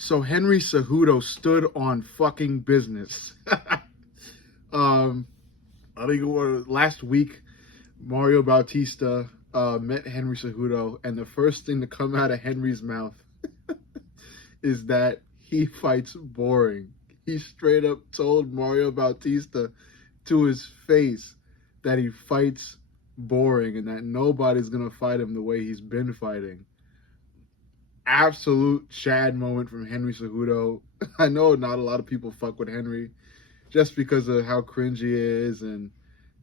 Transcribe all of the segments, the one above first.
So Henry Cejudo stood on fucking business. um, I think it was last week. Mario Bautista met Henry Cejudo, and the first thing to come out of Henry's mouth is that he fights boring. He straight up told Mario Bautista to his face that he fights boring and that nobody's gonna fight him the way he's been fighting. Absolute Chad moment from Henry Cejudo. I know not a lot of people fuck with Henry just because of how cringe he is and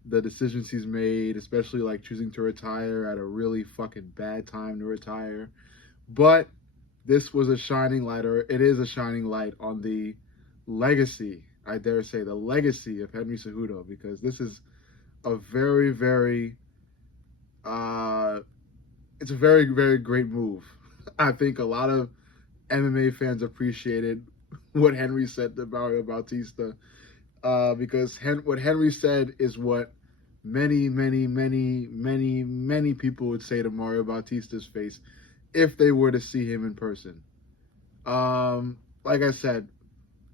the decisions he's made, especially like choosing to retire at a really fucking bad time to retire. But this was a shining light, or it is a shining light on the legacy, I dare say, the legacy of Henry Cejudo, because this is a very, very, it's a very, very great move. I think a lot of MMA fans appreciated what Henry said to Mario Bautista, because what Henry said is what many, many, many, many, many people would say to Mario Bautista's face if they were to see him in person. Like I said,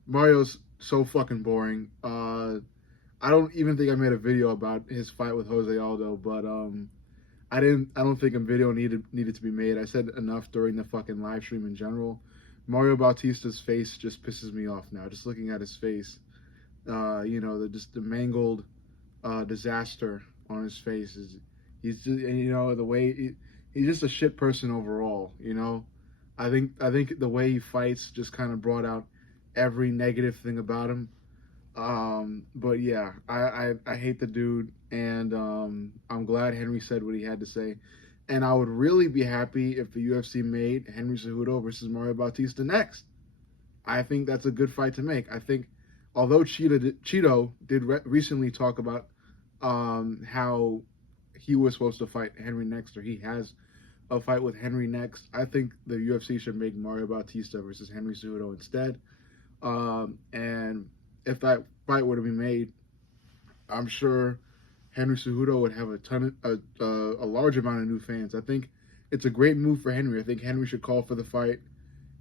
Mario's so fucking boring. I don't even think I made a video about his fight with Jose Aldo, but I don't think a video needed to be made. I said enough during the fucking live stream in general. Mario Bautista's face just pisses me off now. Just looking at his face, just the mangled disaster on his face is he's just, the way he's just a shit person overall. I think the way he fights just kind of brought out every negative thing about him. But yeah, I hate the dude, and I'm glad Henry said what he had to say. And I would really be happy if the UFC made Henry Cejudo versus Mario Bautista next. I think that's a good fight to make. I think, although Cheeto did recently talk about how he was supposed to fight Henry next, or he has a fight with Henry next, I think the UFC should make Mario Bautista versus Henry Cejudo instead. And if that fight were to be made, I'm sure Henry Cejudo would have a large amount of new fans. I think it's a great move for Henry. I think Henry should call for the fight.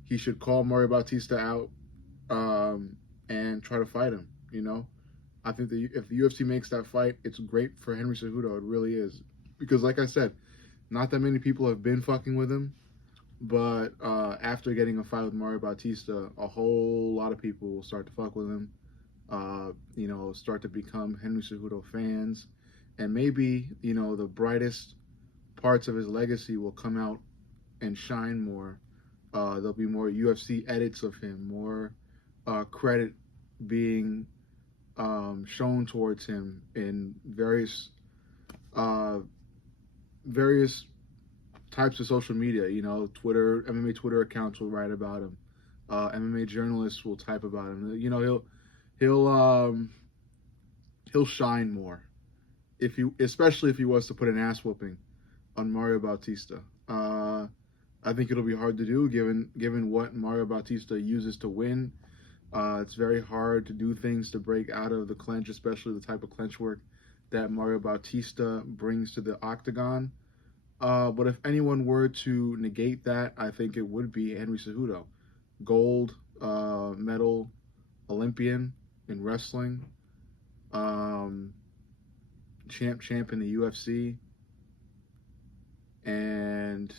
He should call Mario Bautista out and try to fight him. I think if the UFC makes that fight, it's great for Henry Cejudo. It really is, because like I said, not that many people have been fucking with him, but after getting a fight with Mario Bautista, a whole lot of people will start to fuck with him. Start to become Henry Cejudo fans, and maybe the brightest parts of his legacy will come out and shine more. There'll be more UFC edits of him, more credit being shown towards him in various types of social media. Twitter, MMA Twitter accounts will write about him. MMA journalists will type about him. He'll shine more especially if he was to put an ass whooping on Mario Bautista. I think it'll be hard to do given what Mario Bautista uses to win. It's very hard to do things to break out of the clinch, especially the type of clinch work that Mario Bautista brings to the octagon. But if anyone were to negate that, I think it would be Henry Cejudo. Gold medal Olympian in wrestling, champ in the UFC, and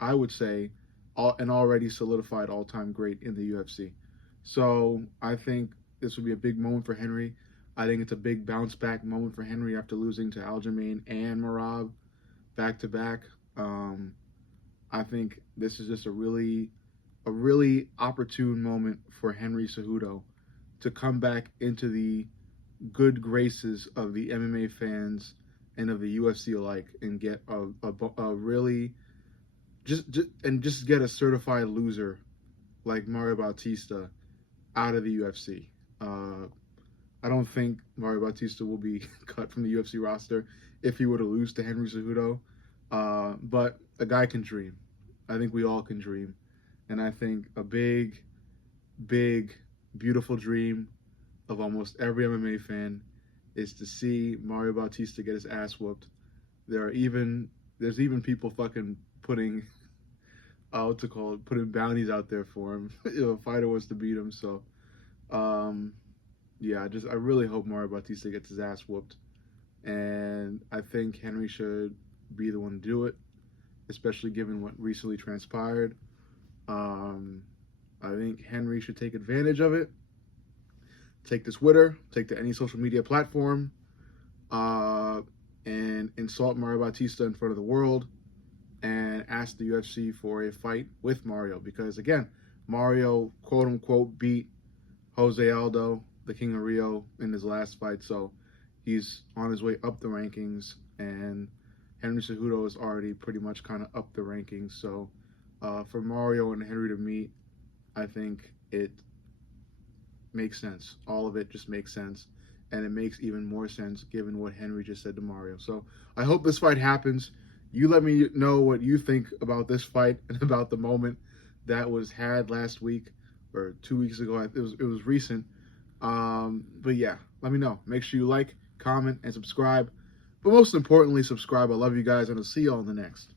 I would say an already solidified all-time great in the UFC. So I think this would be a big moment for Henry. I think it's a big bounce back moment for Henry after losing to Aljamain and Merab back to back. I think this is just a really opportune moment for Henry Cejudo to come back into the good graces of the MMA fans and of the UFC alike, and get a really just get a certified loser like Mario Bautista out of the UFC. I don't think Mario Bautista will be cut from the UFC roster if he were to lose to Henry Cejudo, but a guy can dream. I think we all can dream. And I think a big, beautiful dream of almost every MMA fan is to see Mario Bautista get his ass whooped. There's even people fucking putting what's it called? Putting bounties out there for him if a fighter was to beat him. So, um, yeah, I really hope Mario Bautista gets his ass whooped, and I think Henry should be the one to do it, especially given what recently transpired. Um, I think Henry should take advantage of it. Take to Twitter, take to any social media platform, and insult Mario Bautista in front of the world, and ask the UFC for a fight with Mario. Because again, Mario quote unquote beat Jose Aldo, the King of Rio, in his last fight, so he's on his way up the rankings, and Henry Cejudo is already pretty much kind of up the rankings. So for Mario and Henry to meet, I think it makes sense. All of it just makes sense, and it makes even more sense given what Henry just said to Mario. So I hope this fight happens. You let me know what you think about this fight and about the moment that was had last week or 2 weeks ago. It was recent. But yeah, let me know. Make sure you like, comment, and subscribe. But most importantly, subscribe. I love you guys, and I'll see you all in the next.